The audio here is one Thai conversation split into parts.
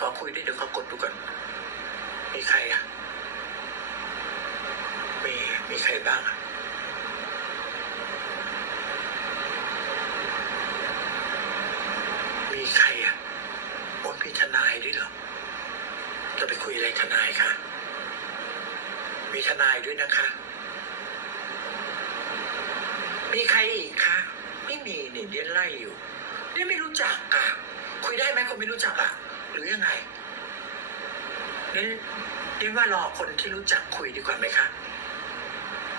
ขอคุยด้วยเดี๋ยวขอกดดูก่อนมีใครอะมีมีใครบ้างอะมีใครอะโอ้มีทนายด้วยเหรอจะไปคุยอะไรทนายคะมีทนายด้วยนะคะ มีใครอีกคะไม่มีเนี่ยเดียนไล่อยู่เดียนไม่รู้จักอะคุยได้ไหมคนไม่รู้จักอะ หรือยังไงเดียนเดียนว่ารอคนที่รู้จักคุยดีกว่าไหมคะ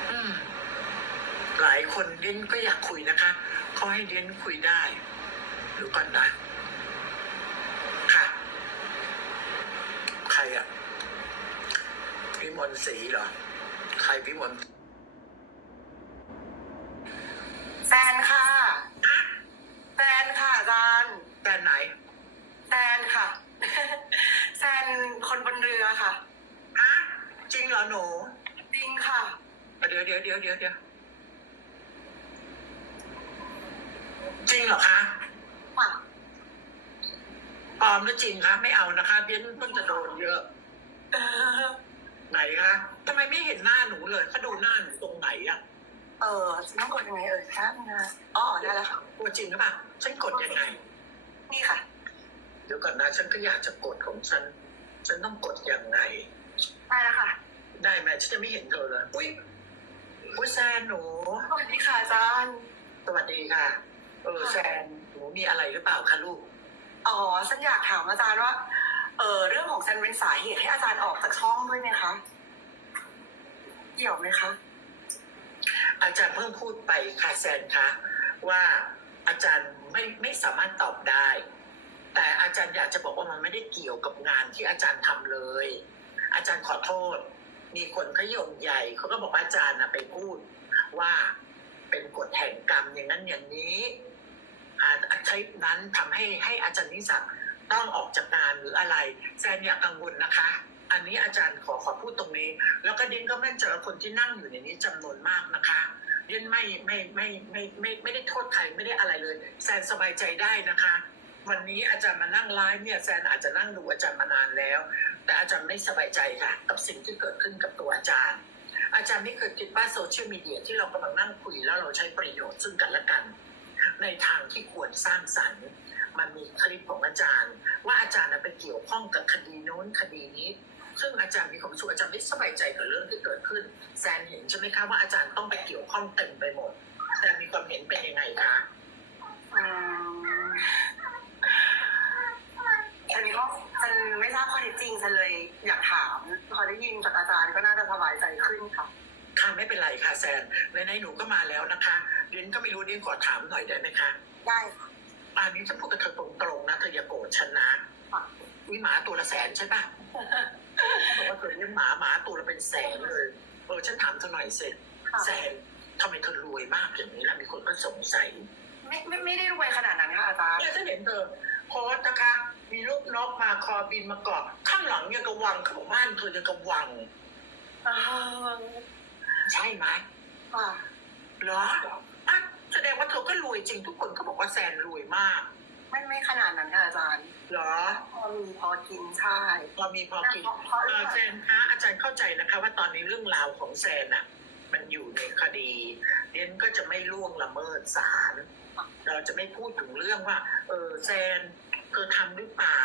อืมหลายคนเดียนก็อยากคุยนะคะเขาให้เดียนคุยได้ดูก่อนนะค่ะ ใครอะวิมลศรีเหรอ ใครวิมลแฟนค่ะ แฟนค่ะอาจารย์แฟนไหน แฟนค่ะ แฟนคนบนเรือค่ะ ฮะจริงเหรอหนูจริงค่ะ เดี๋ยวเดี๋ยวเดี๋ยวเดี๋ยวเดี๋ยวจริงเหรอคะค่ะปลอมหรือจริงคะไม่เอานะคะเดียนเพิ่งจะโดนเยอะ เออไหนคะทำไมไม่เห็นหน้าหนูเลยเขาดูหน้าหนูตรงไหนอะเออต้องกดยังไงเอ่ยครับนะอ๋อได้แล้วค่ะตัวจริงหรือเปล่าฉันกดยังไง นี่ค่ะเดี๋ยวก่อนนะฉันก็อยากจะกดของฉัน ฉันต้องกดยังไงได้แล้วค่ะ ได้ไหมฉันจะไม่เห็นเธอเลยอุ้ยอุ้ยแซนหนู สวัสดีค่ะอาจารย์ สวัสดีค่ะ เออแซนหนูมีอะไรหรือเปล่าคะลูก อ๋อฉันอยากถามอาจารย์ว่า เออเรื่องของแซนเป็นสาเหตุให้อาจารย์ออกจากช่องด้วยไหมคะ เกี่ยวไหมคะ อาจารย์เพิ่งพูดไปค่ะแซนคะว่าอาจารย์ไม่ไม่สามารถตอบได้ แต่อาจารย์อยากจะบอกว่ามันไม่ได้เกี่ยวกับงานที่อาจารย์ทำเลย อาจารย์ขอโทษ มีคนเขาโยงใหญ่เขาก็บอกว่าอาจารย์นะไปพูดว่าเป็นกฎแห่งกรรมอย่างนั้นอย่างนี้อาคลิปนั้นทำให้ให้อาจารย์นิสักต้องออกจากงานหรืออะไรแซนอย่ากังวลนะคะ อันนี้อาจารย์ขอขอพูดตรงนี้ แล้วก็เดนก็มั่นใจว่าคนที่นั่งอยู่ในนี้จำนวนมากนะคะเดนไม่ไม่ไม่ไม่ไม่ไม่ได้โทษใครไม่ได้อะไรเลยแซนสบายใจได้นะคะ วันนี้อาจารย์มานั่งไลฟ์เนี่ยแซนอาจจะนั่งดูอาจารย์มานานแล้ว แต่อาจารย์ไม่สบายใจค่ะ กับสิ่งที่เกิดขึ้นกับตัวอาจารย์ อาจารย์ไม่เคยคิดว่าโซเชียลมีเดียที่เรากำลังนั่งคุยแล้วเราใช้ประโยชน์ซึ่งกันและกัน ในทางที่ควรสร้างสรรค์ มันมีคลิปของอาจารย์ ว่าอาจารย์น่ะไปเกี่ยวข้องกับคดีโน้นคดีนี้ซึ่งอาจารย์มีความรู้สึกอาจารย์ไม่สบายใจกับเรื่องที่เกิดขึ้นแซนเห็นใช่ไหมคะว่าอาจารย์ต้องไปเกี่ยวข้องเต็มไปหมดแซนมีความเห็นเป็นยังไงคะ อืมอันนี้ก็ฉัน ไม่ทราบข้อเท็จจริงฉันเลยอยากถามพอได้ยินจากอาจารย์ก็น่าจะสบายใจขึ้นค่ะ ค่ะไม่เป็นไรค่ะแซนในในๆหนูก็มาแล้วนะคะเรียนก็ไม่รู้เรียนขอถามหน่อยได้ไหมคะได้ค่ะอันนี้จะพูดกับเธอตรงๆนะเธออย่าโกรธฉันนะวิหมาตัวละแสนใช่ปะบอกว่าเธอเลี้ยงหมาหมาตัวละเป็นแสนเลยเออฉันถามเธอหน่อยสิค่ะแซนทำไมเธอรวยมากอย่างนี้ล่ะมีคนก็สงสัย ไม่ไม่ไม่ได้รวยขนาดนั้นค่ะอาจารย์เนี่ยฉันเห็นเธอโพสต์นะคะ มีลูกนกมาคอบินมาเกาะข้างหลังยังกระวังเขาบอกบ้านเธอยังกระวังเออใช่ไหมค่ะเหรออะแสดงว่าเธอก็รวยจริงทุกคนก็บอกว่าแซนรวยมาก ไม่ไม่ขนาดนั้นค่ะอาจารย์เหรอ พอมีพอกินใช่ พอมีพอกินพอพอเอ่อแซนคะอาจารย์เข้าใจนะคะ ว่าตอนนี้เรื่องราวของแซนอะมันอยู่ในคดีเรียนก็จะไม่ล่วงละเมิดศาลเราจะไม่พูดถึงเรื่องว่า เออแซน เธอทำหรือเปล่า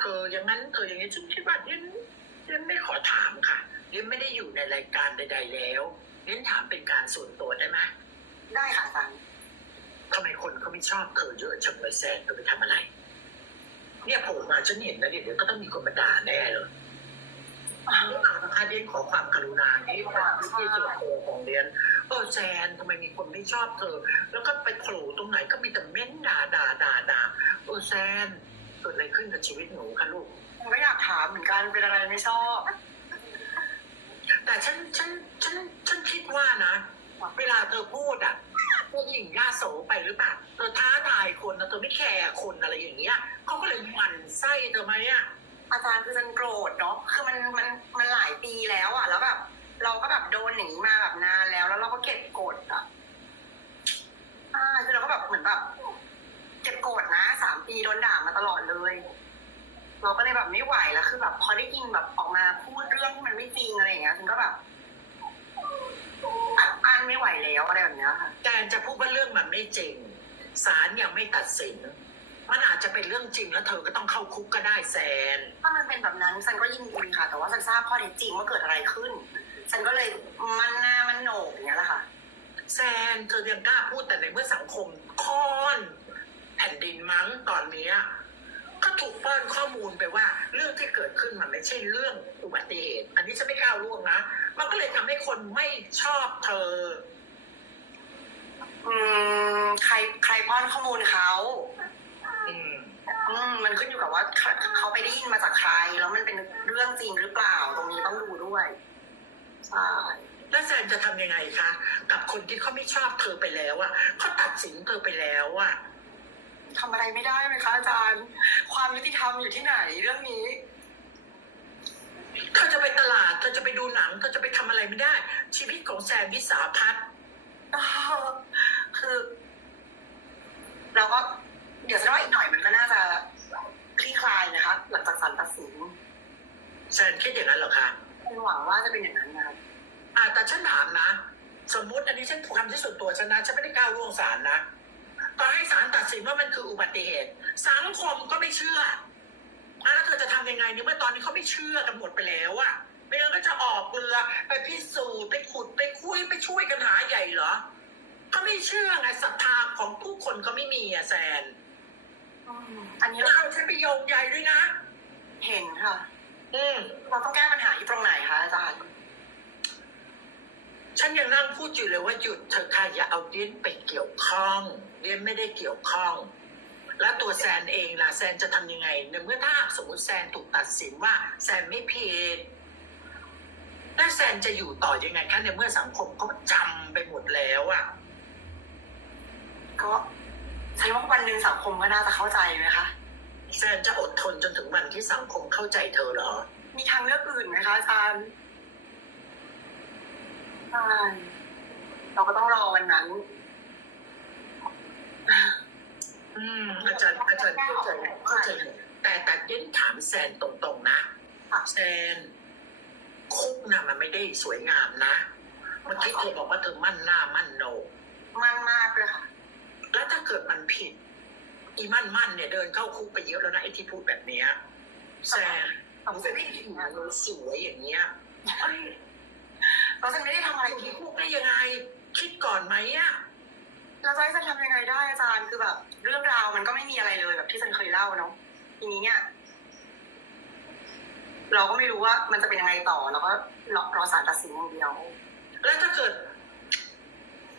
เธออย่างนั้นเธออย่างนี้ฉันคิดว่าเรียนเรียนไม่ขอถามค่ะเรียนไม่ได้อยู่ในรายการใด ๆ แล้วเรียนถามเป็นการส่วนตัวได้ไหมได้ค่ะอาจารย์ทำไมคนเขาไม่ชอบเธอเยอะจังเลยแซนเธอไปทำอะไร เนี่ยผมมาฉันเห็นนะเดี๋ยวก็ต้องมีคนมาด่าแน่เลยไม่เอานะคะเรียนขอความกรุณานี่เป็นที่ส่วนตัวของเรียนเออแซนทำไมมีคนไม่ชอบเธอ แล้วก็ไปโผล่ตรงไหนก็มีแต่เม้นด่าด่าด่าด่าเออแซน เกิดอะไรขึ้นกับชีวิตหนูคะลูกผมก็อยากถามเหมือนกันเป็นอะไรไม่ชอบ แต่ฉันฉันฉันฉันคิดว่านะ เวลาเธอพูดอะพวกหญิงย่าโสไปหรือเปล่าเธอท้าทายคนนะเธอไม่แคร์คนอะไรอย่างเงี้ยเขาก็เลยหมั่นไส้เธอไหมอะอาจารย์คือฉันโกรธเนาะคือมันมันมันหลายปีแล้วอะแล้วแบบเราก็แบบโดนหนีมาแบบนานแล้ว แล้วเราก็เก็บกดอะอ่าคือเราก็แบบเหมือนแบบ เก็บกดนะสามปีโดนด่ามาตลอดเลย เราก็เลยแบบไม่ไหวแล้วคือแบบพอได้ยินแบบออกมาพูดเรื่องที่มันไม่จริงอะไรอย่างเงี้ยฉันก็แบบอัดอั้นไม่ไหวแล้วอะไรแบบเนี้ยค่ะการจะพูดว่าเรื่องมันไม่จริงศาลยังไม่ตัดสิน มันอาจจะเป็นเรื่องจริงแล้วเธอก็ต้องเข้าคุกก็ได้แซน ถ้ามันเป็นแบบนั้นฉันก็ยินดีค่ะ แต่ว่าฉันทราบข้อเท็จจริงว่าเกิดอะไรขึ้น ฉันก็เลยมันหน้ามันโหนกอย่างเงี้ยแหละค่ะ แซนเธอยังกล้าพูดแต่ในเมื่อสังคมค้อน แผ่นดินมั้งตอนเนี้ยก็ถูกป้อนข้อมูลไปว่า เรื่องที่เกิดขึ้นมันไม่ใช่เรื่องอุบัติเหตุ อันนี้จะไม่ก้าวล่วงนะ มันก็เลยทำให้คนไม่ชอบเธอ อืม ใครใครป้อนข้อมูลเขาอืมอืมมันขึ้นอยู่กับว่าเขาเขาไปได้ยินมาจากใคร แล้วมันเป็นเรื่องจริงหรือเปล่า ตรงนี้ต้องดูด้วยใช่แล้วแซนจะทำยังไงคะกับคนที่เขาไม่ชอบเธอไปแล้วอะเขาตัดสินเธอไปแล้วอะ ทำอะไรไม่ได้ไหมคะอาจารย์ ความยุติธรรมอยู่ที่ไหนเรื่องนี้เธอจะไปตลาดเธอจะไปดูหนังเธอจะไปทำอะไรไม่ได้ ชีวิตของแซนวิสาพัฒน์คือ เราก็เดี๋ยวฉันว่าอีกหน่อยมันก็น่าจะคลี่คลายนะคะ หลังจากศาลตัดสินแซนคิดอย่างนั้นเหรอคะเป็นหวังว่าจะเป็นอย่างนั้นนะครับอ่าแต่ฉันถามนะ สมมุติอันนี้ฉันความที่ส่วนตัวฉันนะฉันไม่ได้ก้าวล่วงศาลนะ ต่อให้ศาลตัดสินว่ามันคืออุบัติเหตุ สังคมก็ไม่เชื่ออะแล้วเธอจะทำยังไงเนี่ยเมื่อตอนนี้เขาไม่เชื่อกันหมดไปแล้วอะไม่งั้นก็จะออกเรือไปพิสูจน์ไปขุดไปคุยไปช่วยกันหาใหญ่เหรอเขาไม่เชื่อไงศรัทธาของผู้คนก็ไม่มีอะแซนอืมอันนี้แล้วเราเอาฉันไปโยงใหญ่ด้วยนะ เห็นค่ะ อืมเราต้องแก้ปัญหาที่ตรงไหนคะอาจารย์ ฉันยังนั่งพูดอยู่เลยว่าหยุดเธอะค่ะอย่าเอาเดียนไปเกี่ยวข้องเดียนไม่ได้เกี่ยวข้อง แล้วตัวแซนเองล่ะแซนจะทำยังไงในเมื่อถ้าสมมติแซนถูกตัดสินว่าแซนไม่ผิดแล้วแซนจะอยู่ต่อยังไงคะในเมื่อสังคมเขาจำไปหมดแล้วอะก็ฉันว่าวันหนึ่งสังคมก็น่าจะเข้าใจไหมคะแซนจะอดทนจนถึงวันที่สังคมเข้าใจเธอเหรอ มีทางเลือกอื่นไหมคะอาจารย์ ใช่เราก็ต้องรอวันนั้น อืมอาจารย์อาจารย์เข้าใจเข้าใจแต่แต่เย็นถามแซนตรงๆนะค่ะแซนคุกนะมันไม่ได้สวยงามนะเมื่อกี้เธอบอกว่าเธอมั่นหน้ามั่นโหนกมั่นมากเลยค่ะ แล้วถ้าเกิดมันผิด อีมั่นมั่นเนี่ยเดินเข้าคุกไปเยอะแล้วนะไอ้ที่พูดแบบเนี้ยแซนผมจะได้ผิวสวยอย่างเงี้ย เอ้ยเราจะไม่ได้ทำอะไรอยู่ผิที่ดคุกได้ยังไง คิดก่อนไหมอะเราจะให้ฉันทำยังไงได้อาจารย์คือแบบ เรื่องราวมันก็ไม่มีอะไรเลยแบบที่ฉันเคยเล่าเนาะทีนี้เนี่ย เราก็ไม่รู้ว่ามันจะเป็นยังไงต่อแล้วก็รอรอศาลตัดสินอย่างเดียว แล้วถ้าเกิด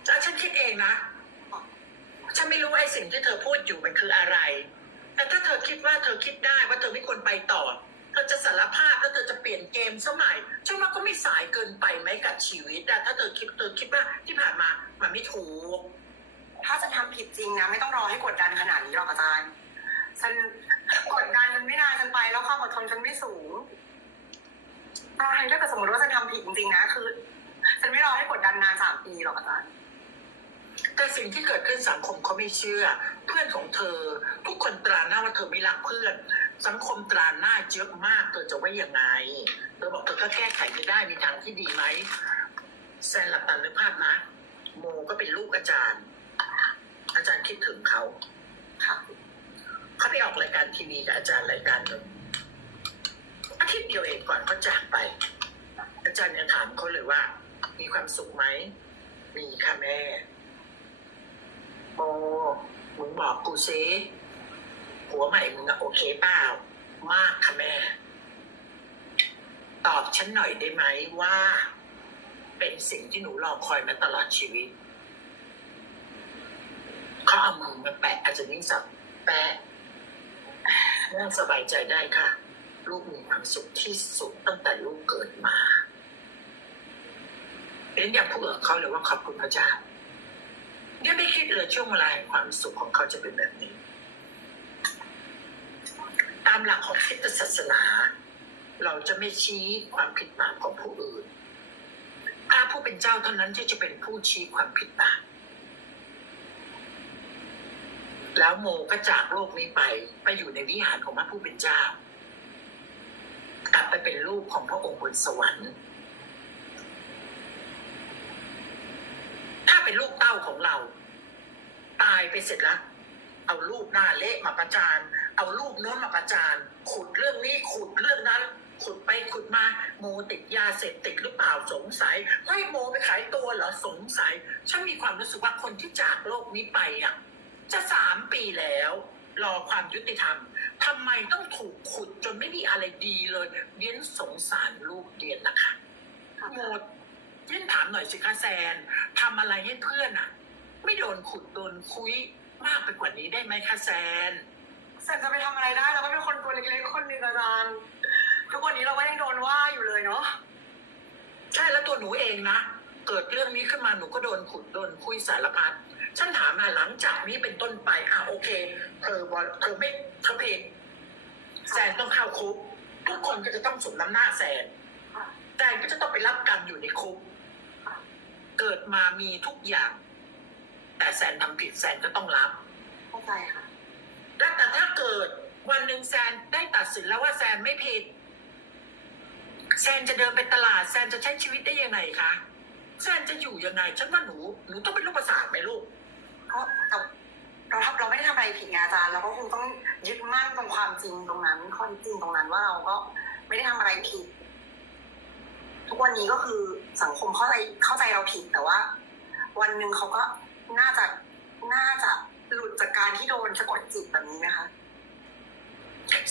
จะฉันคิดเองนะ ฉันไม่รู้ว่าไอ้สิ่งที่เธอพูดอยู่มันคืออะไร แต่ถ้าเธอคิดว่าเธอคิดได้ว่าเธอไม่ควรไปต่อ เธอจะสารภาพแล้วเธอจะเปลี่ยนเกมสมัยฉันว่าก็ไม่สายเกินไปไหมกับชีวิตอะถ้าเธอคิดเธอคิดว่าที่ผ่านมามันไม่ถูก ถ้าฉันทำผิดจริงนะ ไม่ต้องรอให้กดดันขนาดนี้หรอกอาจารย์ฉันกดดันฉันไม่นานฉันไปแล้วความอดทนฉันไม่สูงใช่ถ้าเกิดสมมติว่าฉันทำผิดจริงๆนะคือฉันไม่รอให้กดดันนานสามปีหรอกอาจารย์แต่สิ่งที่เกิดขึ้นสังคมเขาไม่เชื่อ เพื่อนของเธอ ทุกคนตราหน้าว่าเธอไม่รักเพื่อน สังคมตราหน้าเยอะมากเธอจะว่ายังไงเธอบอกเธอก็แก้ไขไม่ได้มีทางที่ดีไหมแซนหลับตานึกภาพนะ โมก็เป็นลูกอาจารย์ อาจารย์คิดถึงเขาค่ะเขาไปออกรายการทีวีกับอาจารย์รายการหนึ่งอาทิตย์เดียวเองก่อนเขาจากไป อาจารย์ยังถามเขาเลยว่า มีความสุขไหม มีค่ะแม่โมมึงบอกกูซิ หัวใหม่มึงอะโอเคเปล่ามากค่ะแม่ ตอบฉันหน่อยได้ไหมว่า เป็นสิ่งที่หนูรอคอยมาตลอดชีวิตเขาเอามือมาแปะอาจจะยิ่งสับแปะแม่สบายใจได้ค่ะ ลูกมีความสุขที่สุดตั้งแต่ลูกเกิดมาเรียนอยากพูดกับเขาเลยว่าขอบคุณพระเจ้ายังไม่คิดเลยช่วงเวลาแห่งความสุขของเขาจะเป็นแบบนี้ ตามหลักของคริสตศาสนา เราจะไม่ชี้ความผิดบาปของผู้อื่นพระผู้เป็นเจ้าเท่านั้นที่จะเป็นผู้ชี้ความผิดบาปแล้วโมก็จากโลกนี้ไปไปอยู่ในวิหารของพระผู้เป็นเจ้า กลับไปเป็นลูกของพระองค์บนสวรรค์ ถ้าเป็นลูกเต้าของเรา ตายไปเสร็จแล้ว เอารูปหน้าเละมาประจาน เอารูปโน้นมาประจานขุดเรื่องนี้ขุดเรื่องนั้น ขุดไปขุดมาโมติดยาเสพติดหรือเปล่าสงสัยเฮ้ยโมไปขายตัวเหรอสงสัย ฉันมีความรู้สึกว่าคนที่จากโลกนี้ไปอะจะสามปีแล้วรอความยุติธรรมทำไมต้องถูกขุดจนไม่มีอะไรดีเลยเดียนสงสารลูกเดียนนะคะโมดเล่นถามหน่อยสิคะแซนทำอะไรให้เพื่อนอะ ไม่โดนขุดโดนคุยมากไปกว่านี้ได้ไหมคะแซน แซนจะไปทำอะไรได้เราก็เป็นคนตัวเล็กๆคนหนึ่งอาจารย์ทุกวันนี้เราก็ยังโดนว่าอยู่เลยเนาะใช่แล้วตัวหนูเองนะ เกิดเรื่องนี้ขึ้นมาหนูก็โดนขุดโดนคุยสารพัดฉันถามมาหลังจากนี้เป็นต้นไปอะโอเคเธอบอลเธอไม่เธอผิดแซนต้องเข้าคุก ทุกคนก็จะต้องสมน้ำหน้าแซนแซนก็จะต้องไปรับกรรมอยู่ในคุก เกิดมามีทุกอย่าง แต่แซนทำผิดแซนก็ต้องรับ เข้าใจค่ะ แล้วแต่ถ้าเกิดวันหนึ่งแซนได้ตัดสินแล้วว่าแซนไม่ผิด แซนจะเดินไปตลาดแซนจะใช้ชีวิตได้ยังไงคะแซนจะอยู่ยังไงฉันว่าหนูหนูต้องเป็นลูกประสาทไหมลูกก็แต่เราเราไม่ได้ทำอะไรผิดไงอาจารย์เราก็คงต้องยึดมั่นตรงความจริงตรงนั้นข้อจจริงตรงนั้นว่าเราก็ไม่ได้ทำอะไรผิด ทุกวันนี้ก็คือสังคมเข้าใจเข้าใจเราผิดแต่ว่า วันหนึ่งเขาก็น่าจะน่าจะหลุดจากการที่โดนสะกดจิตแบบนี้ไหมคะ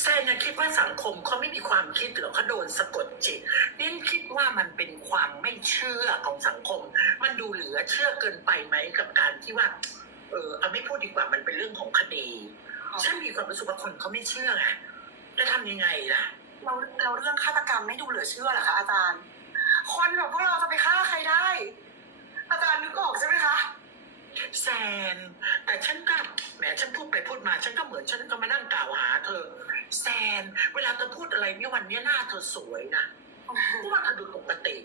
แซนยังคิดว่าสังคมเขาไม่มีความคิดหรอกเขาโดนสะกดจิตนี่คิดว่ามันเป็นความไม่เชื่อของสังคม มันดูเหลือเชื่อเกินไปไหมกับการที่ว่า เออเอาไม่พูดดีกว่ามันเป็นเรื่องของคดีฉันมีความรู้สึกว่าคนเขาไม่เชื่อไงจะทำยังไงล่ะ เราเราเรื่องฆาตกรรมไม่ดูเหลือเชื่อเหรอคะอาจารย์ คนแบบพวกเราจะไปฆ่าใครได้ อาจารย์นึกออกใช่ไหมคะแซน แต่ฉันก็แหมฉันพูดไปพูดมา ฉันก็เหมือนฉันก็มานั่งกล่าวหาเธอ แซน เวลาเธอพูดอะไรเนี่ยวันเนี้ยหน้าเธอสวยนะเพราะว่าเธอดูปกติ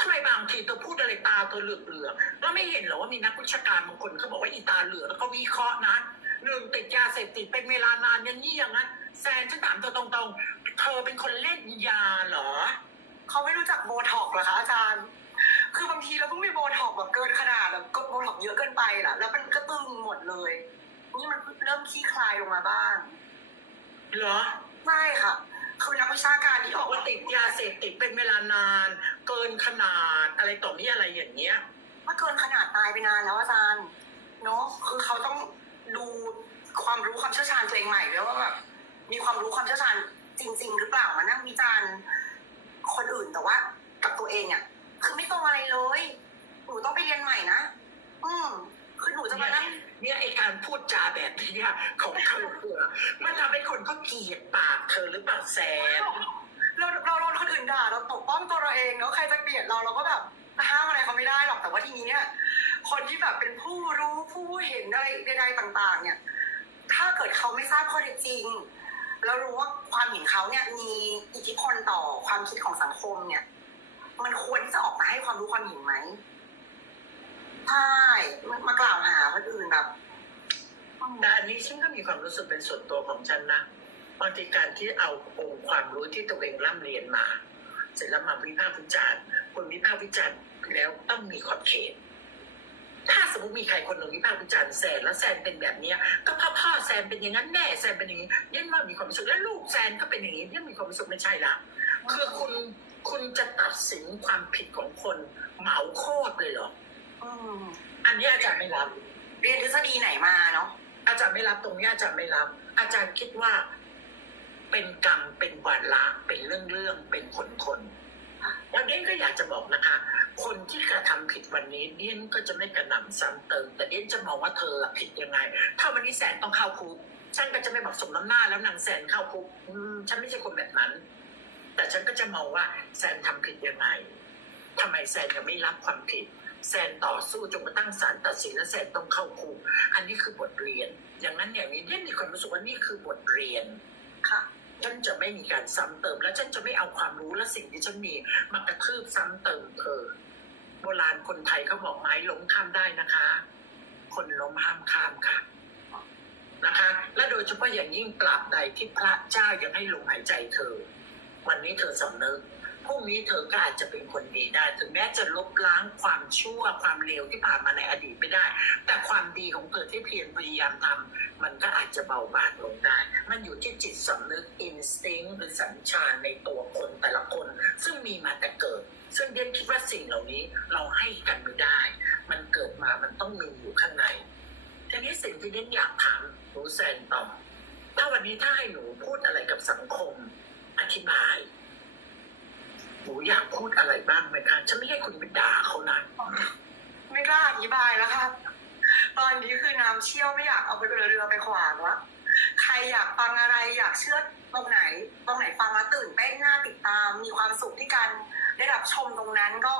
ทำไมบางทีเธอพูดอะไรตาเธอเหลือกเหลือกๆแล้วไม่เห็นเหรอว่ามีนักวิชาการบางคนเขาบอกว่าอีตาเหลือกแล้วก็วิเคราะห์นะหนึ่งติดยาเสพติดเป็นเวลานานอย่างนี้อย่างนั้นแซนฉันถามเธอตรงๆ เธอเป็นคนเล่นยาเหรอ เขาไม่รู้จักโบท็อกซ์เหรอคะอาจารย์ คือบางทีเราเพิ่งไปโบท็อกซ์แบบเกินขนาดแบบกดโบท็อกซ์เยอะเกินไปล่ะ แล้วมันก็ตึงหมดเลย นี่มันเริ่มขี้คลายลงมาบ้าง เหรอ ไม่ค่ะ คือนักวิชาการที่ออกกว่าว่าติดยาเสพติดเป็นเวลานาน เกินขนาดอะไรต่อมีอะไรอย่างเงี้ยว่าเกินขนาดตายไปนานแล้วอาจารย์เนาะคือเขาต้องดูความรู้ความเชี่ยวชาญตัวเองใหม่ด้วยว่าแบบมีความรู้ความเชี่ยวชาญ กลียดปากเธอหรือเปล่าแซนเราเราโดนคนอื่นด่าเราปกป้องตัวเราเองแล้วใครจะเกลียดเราเราก็แบบห้ามอะไรเขาไม่ได้หรอกแต่ว่าทีนี้เนี่ยคนที่แบบเป็นผู้รู้ผู้เห็นอะไรใดๆต่าง ๆ เนี่ย ถ้าเกิดเขาไม่ทราบข้อเท็จจริง แล้วรู้ว่าความเห็นเขาเนี่ยมีอิทธิพลต่อความคิดของสังคมเนี่ย มันควรที่จะออกมาให้ความรู้ความเห็นไหมใช่มากล่าวหาคนอื่นแบบแต่อันนี้ฉันก็มีความรู้สึกเป็นส่วนตัวของฉันนะ บางทีการที่เอาองค์ความรู้ที่ตัวเองร่ำเรียนมา เสร็จแล้วมาวิพากษ์วิจารณ์คนวิพากษ์วิจารณ์แล้วต้องมีขอบเขตถ้าสมมติมีใครคนหนึ่งวิพากษ์วิจารณ์แซนแล้วแซนเป็นแบบเนี้ยก็พ่อพ่อแซนเป็นอย่างนั้นแม่แซนเป็นอย่างนี้เยันว่ามีความรู้สึกแล้วลูกแซนก็เป็นอย่างนี้เยันมีความรู้สึกไม่ใช่ละคือคุณคุณจะตัดสินความผิดของคนเหมาโคตรเลยเหรออืมอันนี้อาจารย์ไม่รับ เรียนทฤษฎีไหนมาเนาะอาจารย์ไม่รับตรงนี้อาจารย์ไม่รับ อาจารย์คิดว่า เป็นกรรมเป็นวาระเป็นเรื่องเรื่องๆเป็นผลผลวันนี้ก็อยากจะบอกนะคะ คนที่กระทำผิดวันนี้เดียนก็จะไม่กระหน่ำซ้ำเติม แต่เดียนจะมองว่าเธอผิดยังไง ถ้าวันนี้แสนต้องเข้าคุกฉันก็จะไม่บอกสมน้ำหน้าแล้วนางแสนเข้าคุกฉันไม่ใช่คนแบบนั้น แต่ฉันก็จะมองว่าแซนทำผิดยังไงทำไมแซนยังไม่รับความผิด แซนต่อสู้จนกระทั่งศาลตัดสินและแซนต้องเข้าคุกอันนี้คือบทเรียน อย่างนั้นอย่างนี้เนี่ยมีความรู้สึกว่านี่คือบทเรียนค่ะ ฉันจะไม่มีการซ้ำเติม และฉันจะไม่เอาความรู้และสิ่งที่ฉันมีมากระทืบซ้ำเติมเธอโบราณคนไทยเขาบอกไม้ล้มข้ามได้นะคะ คนล้มห้ามข้ามค่ะนะคะ และโดยเฉพาะอย่างยิ่งตราบใดที่พระเจ้ายังให้ลมหายใจเธอ วันนี้เธอสำนึก พรุ่งนี้เธอก็อาจจะเป็นคนดีได้ ถึงแม้จะลบล้างความชั่วความเลวที่ผ่านมาในอดีตไม่ได้ แต่ความดีของเธอที่เพียรพยายามทำมันก็อาจจะเบาบางลงได้ มันอยู่ที่จิตสำนึกอินสติ้งหรือสัญชาณในตัวคนแต่ละคน ซึ่งมีมาแต่เกิด ซึ่งเดียนคิดว่าสิ่งเหล่านี้เราให้กันไม่ได้ มันเกิดมามันต้องมีอยู่ข้างในทีนี้สิ่งที่เดียนอยากถามหนูแซนต่อถ้าวันนี้ถ้าให้หนูพูดอะไรกับสังคมอธิบาย หนูอยากพูดอะไรบ้างไหมคะฉันไม่ให้คุณไปด่าเขานะไม่กล้าอธิบายแล้วค่ะตอนนี้คือน้ำเชี่ยวไม่อยากเอาไปเรือเรือไปขวางวะใครอยากฟังอะไรอยากเชื่อตรงไหน ตรงไหนฟังแล้วตื่นเต้นน่าติดตาม มีความสุขที่การได้รับชมตรงนั้นก็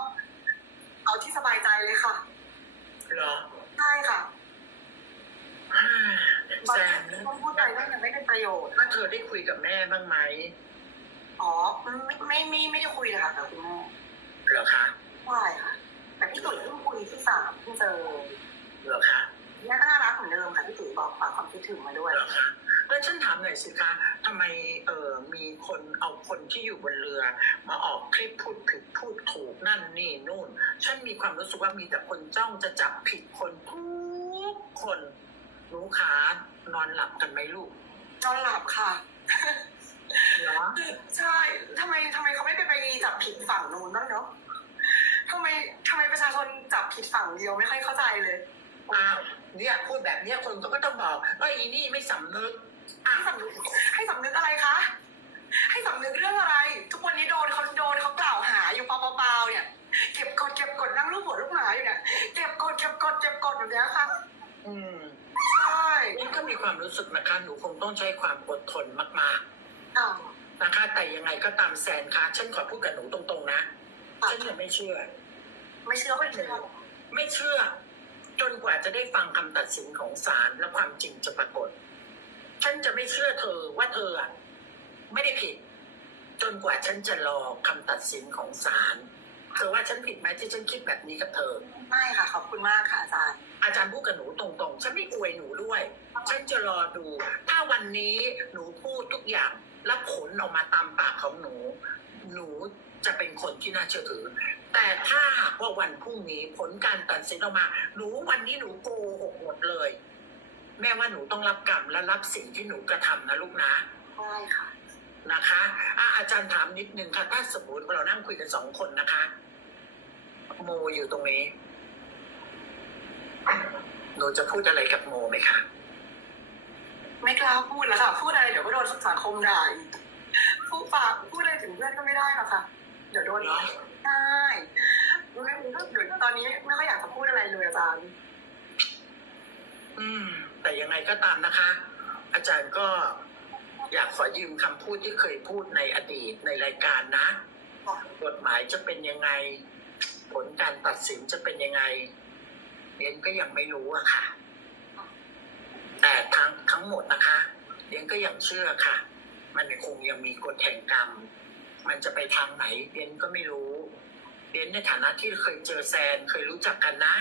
เอาที่สบายใจเลยค่ะเหรอใช่ค่ะแซนต้องพูดไปก็ยังไม่เป็นประโยชน์ถ้าเธอได้คุยกับแม่บ้างไหม อ๋อไม่ไม่ไม่ไม่ได้คุยเลยค่ะกับคุณแม่เหรอคะใช่ค่ะแต่พี่ตุ๋ยเพิ่งคุยที่สามเพิ่งเจอเหรอคะแม่ก็น่ารักเหมือนเดิมค่ะพี่ตุ๋ยบอกฝากความคิดถึงมาด้วยเหรอคะแล้วฉันถามหน่อยสิคะทำไมเออมีคนเอาคนที่อยู่บนเรือ มาออกคลิปพูดผิดพูดถูกนั่นนี่นู่น ฉันมีความรู้สึกว่ามีแต่คนจ้องจะจับผิดคนทุกคนรู้ขานอนหลับกันไหมลูก นอนหลับค่ะ เหรอใช่ทำไมทำไมเขาไม่ไปไปจับผิดฝั่งนู้นบ้างเนาะทำไมทำไมประชาชนจับผิดฝั่งเดียวไม่ค่อยเข้าใจเลยอ้าวเนี่ยพูดแบบเนี้ยคนก็ต้องบอกว่าอีนี่ไม่สำนึกอะให้สำนึกให้สำนึกอะไรคะ ให้สำนึกเรื่องอะไร ทุกวันนี้โดนเขาโดนเขากล่าวหาอยู่เปล่าๆเนี่ย เก็บกดเก็บกดนั่งรูปหัวรูปหมาอยู่เนี่ยเก็บกดเก็บกดเก็บกดแบบเนี้ยค่ะ อืมใช่นี่ก็มีความรู้สึกนะคะหนูคงต้องใช้ความอดทนมากอ่าๆ นะคะแต่ยังไงก็ตามแซนคะฉันขอพูดกับหนูตรงๆนะฉันยังไม่เชื่อ ไม่เชื่อไม่เชื่อไม่เชื่อ จนกว่าจะได้ฟังคำตัดสินของศาลและความจริงจะปรากฏ ฉันจะไม่เชื่อเธอว่าเธออะไม่ได้ผิด จนกว่าฉันจะรอคำตัดสินของศาลเธอว่าฉันผิดไหมที่ฉันคิดแบบนี้กับเธอ ไม่ค่ะขอบคุณมากค่ะอาจารย์ อาจารย์พูดกับหนูตรงๆ ฉันไม่อวยหนูด้วย ฉันจะรอดู ถ้าวันนี้หนูพูดทุกอย่าง แล้วผลออกมาตามปากของหนู หนูจะเป็นคนที่น่าเชื่อถือ แต่ถ้าหากว่าวันพรุ่งนี้ผลการตัดสินออกมาหนูวันนี้หนูโกหกหมดเลย แม่ว่าหนูต้องรับกรรมและรับสิ่งที่หนูกระทำนะลูกนะใช่ค่ะนะคะอะอาจารย์ถามนิดนึงค่ะ ถ้าสมมติเรานั่งคุยกันสองคนนะคะ โมอยู่ตรงนี้หนูจะพูดอะไรกับโมไหมคะ ไม่กล้าพูดแล้วค่ะ พูดอะไรเดี๋ยวก็โดนสังคมด่าอีกพูดปากพูดอะไรถึงเพื่อนก็ไม่ได้หรอกค่ะ เดี๋ยวโดนเหรอใช่ไม่เดี๋ยวตอนนี้ไม่ค่อยอยากจะพูดอะไรเลยอาจารย์ อืม แต่ยังไงก็ตามนะคะ อาจารย์ก็อยากขอยืมคำพูดที่เคยพูดในอดีตในรายการนะ กฎหมายจะเป็นยังไง ผลการตัดสินจะเป็นยังไงเรียนก็ยังไม่รู้อะค่ะ แต่ทั้งทั้งหมดนะคะเรียนก็ยังเชื่อค่ะ มันคงยังมีกฎแห่งกรรม มันจะไปทางไหนเรียนก็ไม่รู้เรียนในฐานะที่เคยเจอแซนเคยรู้จักกันนะ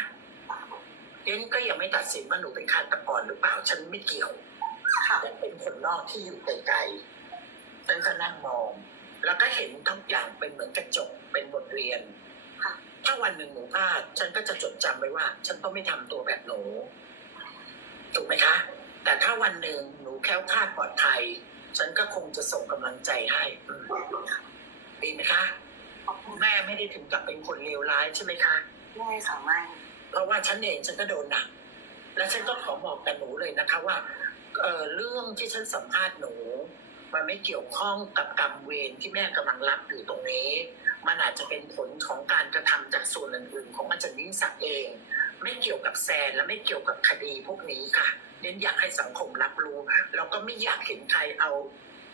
เรียนก็ยังไม่ตัดสินว่าหนูเป็นฆาตกรหรือเปล่า ฉันไม่เกี่ยวค่ะฉันเป็นคนนอกที่อยู่ไกลๆฉันก็นั่งมอง แล้วก็เห็นทุกอย่างเป็นเหมือนกระจกเป็นบทเรียนค่ะถ้าวันหนึ่งหนูพลาด ฉันก็จะจดจำไว้ว่า ฉันต้องไม่ทำตัวแบบหนู ถูกไหมคะ แต่ถ้าวันหนึ่งหนูแคล้วคลาดปลอดภัย ฉันก็คงจะส่งกำลังใจให้อืมดีไหมคะขอบคุณแม่ไม่ได้ถึงกับเป็นคนเลวร้ายใช่ไหมคะไม่ค่ะไม่เพราะว่าฉันเองฉันก็โดนหนัก และฉันก็ขอบอกกับหนูเลยนะคะว่าเออเรื่องที่ฉันสัมภาษณ์หนูมันไม่เกี่ยวข้องกับกรรมเวรที่แม่กำลังรับอยู่ตรงนี้ มันอาจจะเป็นผลของการกระทำจากส่วนอื่นๆของอาจารย์ยิ่งศักดิ์เอง ไม่เกี่ยวกับแซนและไม่เกี่ยวกับคดีพวกนี้ค่ะเน้นอยากให้สังคมรับรู้แล้วก็ไม่อยากเห็นใครเอา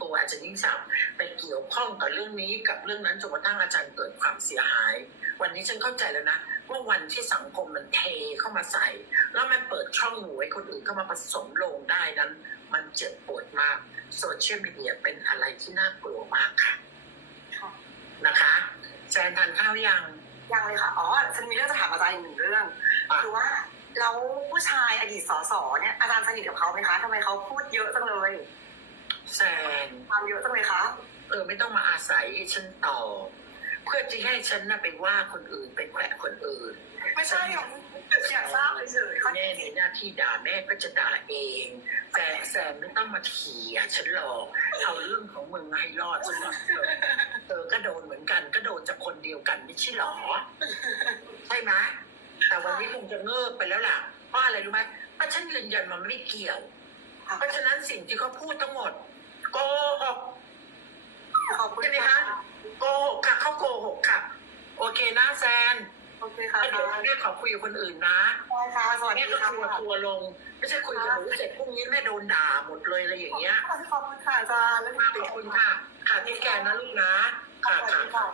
ตัวอาจารย์ยิ่งศักดิ์ไปเกี่ยวข้องกับเรื่องนี้กับเรื่องนั้นจนกระทั่งอาจารย์เกิดความเสียหาย วันนี้ฉันเข้าใจแล้วนะว่าวันที่สังคมมันเทเข้ามาใส่ แล้วมันเปิดช่องโหว่ให้คนอื่นเข้ามาผสมลงได้นั้น มันเจ็บปวดมากโซเชียลมีเดียเป็นอะไรที่น่ากลัวมากค่ะค่ะนะคะแซนทานข้าวยังยังเลยค่ะอ๋อฉันมีเรื่องจะถามอาจารย์อีกหนึ่งเรื่องอะ คือว่าแล้วผู้ชายอดีตสสเนี่ยอาจารย์สนิทกับเขาไหมคะทำไมเขาพูดเยอะจังเลยแซนความเยอะจังเลยคะเออไม่ต้องมาอาศัยให้ฉันตอบเพื่อที่ให้ฉันน่ะไปว่าคนอื่นไปแขวะคนอื่น ไม่ใช่หรอกอยากทราบเฉยๆเขาแม่ในหน้าที่ด่าแม่ก็จะด่าเอง แต่แซมไม่ต้องมาเถียฉันหรอกเอาเรื่องของมึงให้รอดสักหน่อยเถอะเออก็โดนเหมือนกัน ก็โดนจากคนเดียวกันไม่ใช่หรอ ใช่ไหม แต่วันนี้คงจะเงิบไปแล้วล่ะ เพราะอะไรรู้ไหมเพราะฉันยืนยันมันไม่เกี่ยว เพราะฉะนั้นสิ่งที่เขาพูดทั้งหมดโกหกขอบคุณใช่ไหมค่ะคะโกหกค่ะเขาโกหกค่ะ โอเคนะแซนโอเคค่ะแล้วเดี๋ยวแม่ขอคุยกับคนอื่นนะได้ค่ะสวัสแม่ดีก็ค่ะทัวร์ทัวร์ลง ไม่ใช่คุยกับหนูเสร็จพรุ่งนี้แม่โดนด่าหมดเลยอะไรอย่างเงี้ย ขอบคุณค่ะอาจารย์แล้วขอบคุณค่ะ ค่ะที่แกนะลูกนะ ค่ะสวัสค่ะดีค่ะ